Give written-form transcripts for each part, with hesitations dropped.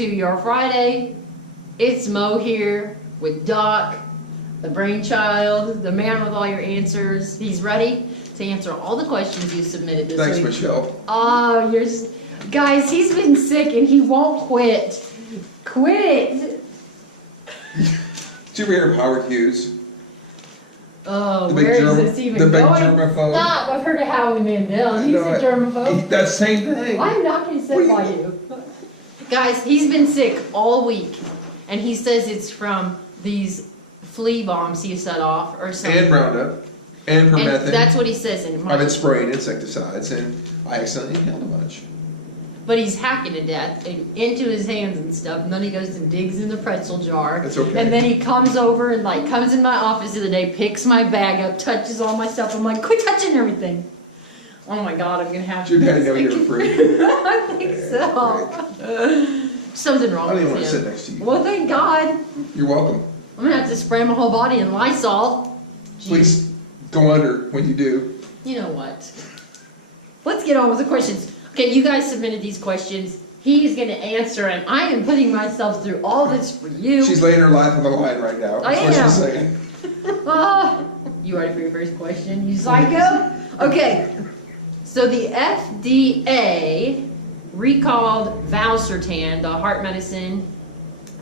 to your Friday. It's Mo here with Doc, the brainchild, the man with all your answers. He's ready to answer all the questions you submitted this week. Thanks, Michelle. Oh, guys, he's been sick and he won't quit. Quit! Did you ever hear of Howard Hughes? Oh, where is this even going? The big germaphobe. Stop! I've heard of Howie Mandel. He's a germaphobe. That's the same thing. I'm not going to sit by you. Guys, he's been sick all week, and he says it's from these flea bombs he set off or something. And Roundup. And permethrin. And that's what he says. I've been spraying insecticides, and I accidentally inhaled a bunch. But he's hacking to death and into his hands and stuff, and then he goes and digs in the pretzel jar. That's okay. And then he comes over and comes in my office the other day, picks my bag up, touches all my stuff. I'm like, quit touching everything. Oh my God, I'm gonna have to. Did your daddy know you were free? I think so. Something wrong I don't with even want to sit him. next to you. Well, thank God. You're welcome. I'm gonna have to spray my whole body in Lysol. Jeez. Please go under when you do. You know what? Let's get on with the questions. Okay, you guys submitted these questions. He's going to answer, and I am putting myself through all this for you. She's laying her life on the line right now. I That's am. what she's saying. You ready for your first question, you psycho? Okay, so the FDA recalled Valsartan, the heart medicine,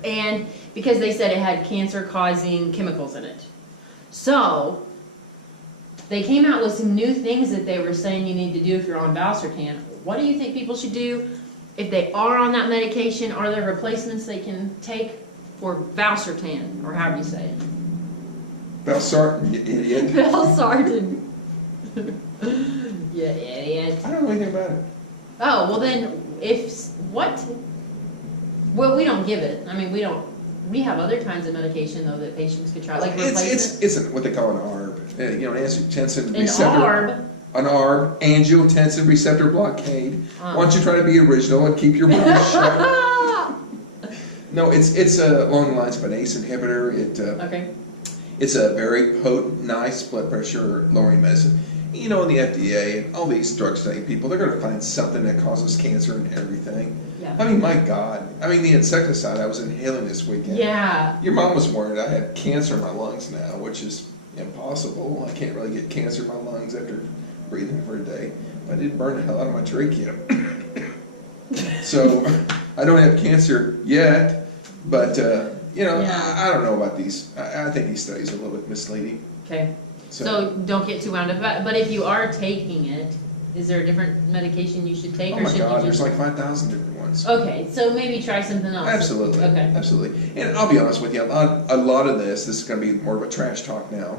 and because they said it had cancer-causing chemicals in it. So they came out with some new things that they were saying you need to do if you're on Valsartan. What do you think people should do if they are on that medication? Are there replacements they can take for Valsartan, or however you say it? Valsartan, you idiot. Valsartan. You idiot. I don't know anything about it. Oh, well then, what? Well, we don't give it. I mean, we have other kinds of medication, though, that patients could try, like replacement. It's what they call an ARB. You know, an angiotensin An receptor. ARB? An ARB, angiotensin receptor blockade. Why don't you try to be original and keep your mouth shut? No, it's along the lines of an ACE inhibitor. Okay. It's a very potent, nice blood pressure lowering medicine. You know, in the FDA and all these drug study people, they're going to find something that causes cancer and everything. Yeah. I mean, my God. I mean, the insecticide I was inhaling this weekend. Yeah. Your mom was worried I had cancer in my lungs now, which is impossible. I can't really get cancer in my lungs after breathing for a day. I did burn the hell out of my trachea. So, I don't have cancer yet, but, you know, Yeah. I don't know about these. I think these studies are a little bit misleading. Okay. So don't get too wound up about it. But if you are taking it, is there a different medication you should take? Oh or my should God, you there's just... like 5,000 different ones. Okay, so maybe try something else. Absolutely. Okay. Absolutely. And I'll be honest with you, a lot of this is going to be more of a trash talk now.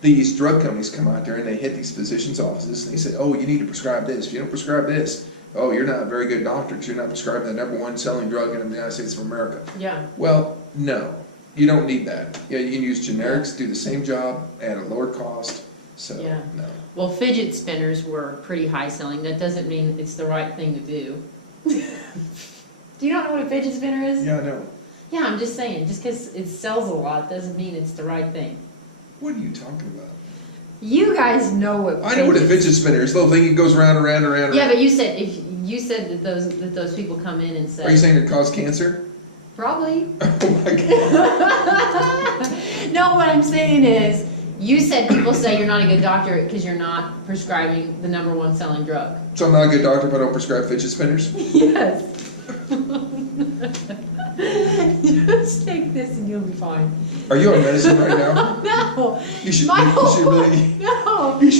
These drug companies come out there and they hit these physicians' offices and they say, oh, you need to prescribe this. If you don't prescribe this, oh, you're not a very good doctor because you're not prescribing the #1 selling drug in the United States of America. Yeah. Well, no. You don't need that. Yeah, you can use generics, do the same job at a lower cost. So, Yeah. no. Well, fidget spinners were pretty high selling. That doesn't mean it's the right thing to do. Do you not know what a fidget spinner is? Yeah, I know. Yeah, I'm just saying. Just because it sells a lot doesn't mean it's the right thing. What are you talking about? You guys know what. I know what a fidget spinner is. The little thing that goes round and round and round. Yeah, but you said that those people come in and say. Are you saying it causes cancer? Probably. Oh my God. No, what I'm saying is, you said people say you're not a good doctor because you're not prescribing the #1 selling drug. So I'm not a good doctor if I don't prescribe fidget spinners? Yes. Just take this and you'll be fine. Are you on medicine right now? No. You should No.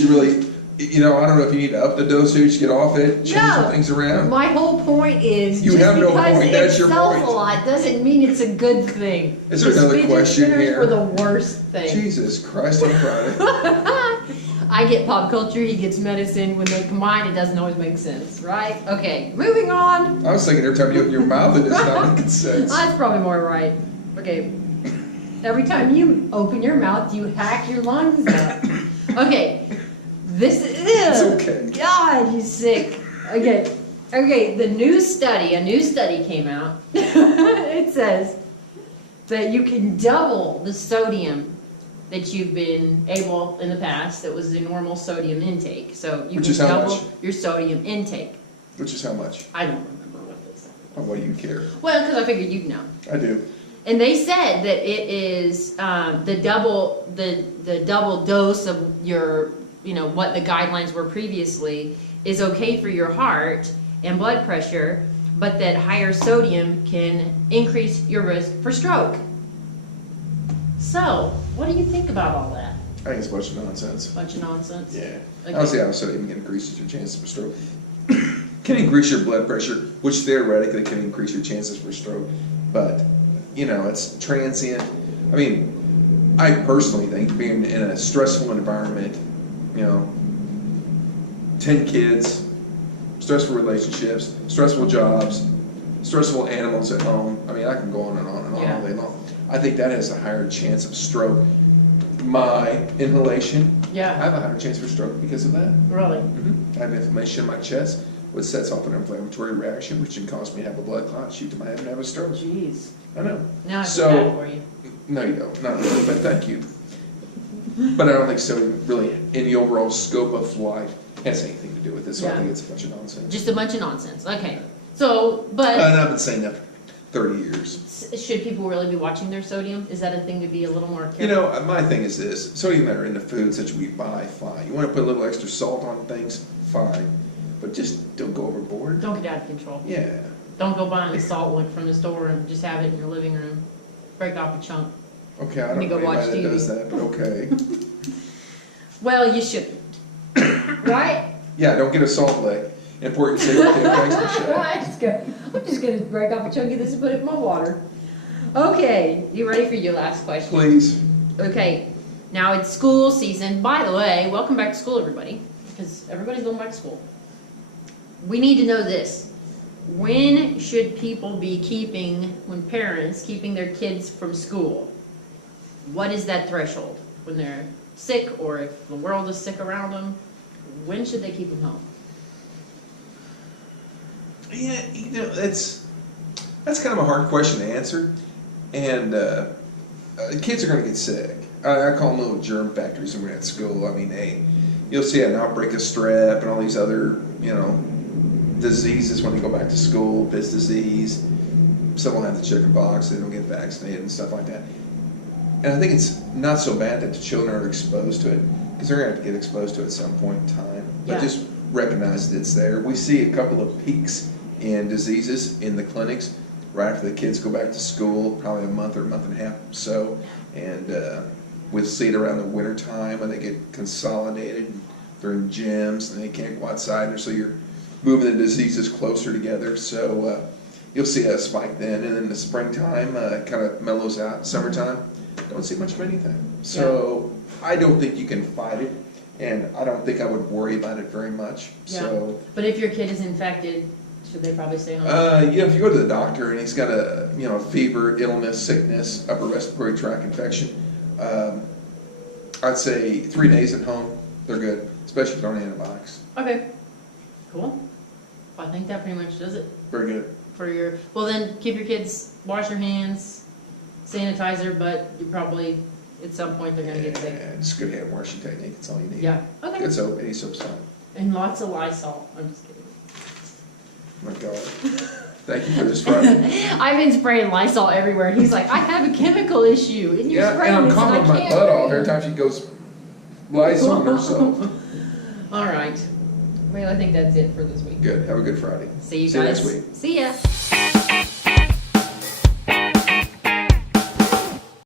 really, you know, I don't know if you need to up the dosage, get off it, change some things around. My whole point is, You just have no because point. That's it your sells point. a lot doesn't mean it's a good thing. Is there another Fidget question spinners here? were the worst thing. Jesus Christ on Friday. I get pop culture, he gets medicine. When they combine, it doesn't always make sense, right? Okay, moving on. I was thinking every time you open your mouth, it does not make sense. That's probably more right. Okay. Every time you open your mouth, you hack your lungs up. Okay. This is... It's okay. God, you sick. Okay. Okay, a new study came out. It says that you can double the sodium that you've been able in the past that was the normal sodium intake. So you Which can is how double much? your sodium intake. Which is how much? I don't remember what they said. Why do you care? Well, because I figured you'd know. I do. And they said that it is the double dose of your, what the guidelines were previously is okay for your heart and blood pressure, but that higher sodium can increase your risk for stroke. So, what do you think about all that? I think it's a bunch of nonsense. Bunch of nonsense? Yeah. Okay. I don't see how sodium can increase your chances for stroke. Can increase your blood pressure, which theoretically can increase your chances for stroke, but it's transient. I mean, I personally think being in a stressful environment, 10 kids, stressful relationships, stressful jobs, stressful animals at home. I mean, I can go on and on and on all day long. I think that has a higher chance of stroke. My inhalation, I have a higher chance for stroke because of that. Really? I have inflammation in my chest, which sets off an inflammatory reaction, which can cause me to have a blood clot, shoot to my head, and have a stroke. Jeez. I know. Now I feel bad for you. No, you don't. Not really, but thank you. But I don't think sodium really, in the overall scope of life, has anything to do with it. So I think it's a bunch of nonsense. Just a bunch of nonsense. Okay. So, but And I've been saying that for 30 years. should people really be watching their sodium? Is that a thing to be a little more careful? My thing is this. Sodium that are in the foods that we buy, fine. You want to put a little extra salt on things, fine. But just don't go overboard. Don't get out of control. Yeah. Don't go buying a salt lick from the store and just have it in your living room. Break off a chunk. Okay, I don't know anybody that does that, but okay. Well, you shouldn't. Right? Yeah, don't get a salt lick. Important safety tip. Thanks, Michelle. I'm just gonna break off a chunk of this and put it in my water. Okay, you ready for your last question? Please. Okay, now it's school season. By the way, welcome back to school, everybody, because everybody's going back to school. We need to know this. When should people be parents keeping their kids from school? What is that threshold? When they're sick, or if the world is sick around them, when should they keep them home? Yeah, that's kind of a hard question to answer. And kids are going to get sick. I call them little germ factories when we're at school. I mean, you'll see an outbreak of strep and all these other, diseases when they go back to school, piss disease. Some will have the chicken pox, they don't get vaccinated and stuff like that. And I think it's not so bad that the children are exposed to it, because they're going to have to get exposed to it at some point in time. But just recognize that it's there. We see a couple of peaks in diseases in the clinics right after the kids go back to school, probably a month or a month and a half or so. And we'll see it around the winter time when they get consolidated. They're in gyms and they can't go outside, so you're moving the diseases closer together. So you'll see a spike then. And then the springtime kind of mellows out. Summertime, don't see much of anything. So I don't think you can fight it. And I don't think I would worry about it very much. So, but if your kid is infected, should they probably stay home? If you go to the doctor and he's got a fever, illness, sickness, upper respiratory tract infection, I'd say 3 days at home. They're good, especially if they're on antibiotics. Okay, cool. I think that pretty much does it. Very good. Well then, keep your kids, wash your hands, sanitizer, but you probably, at some point, they're going to get sick. Yeah, just good hand washing technique, that's all you need. Yeah, okay. Good soap, any soap's fine. And lots of Lysol. I'm just kidding. Oh my God. Thank you for this Friday. I've been spraying Lysol everywhere. He's like, I have a chemical issue. And you're spraying and I'm this and coughing I my can't butt off breathe." every time she goes Lysol on herself. All right. Well, I think that's it for this week. Good. Have a good Friday. See you See you guys. next week. See ya.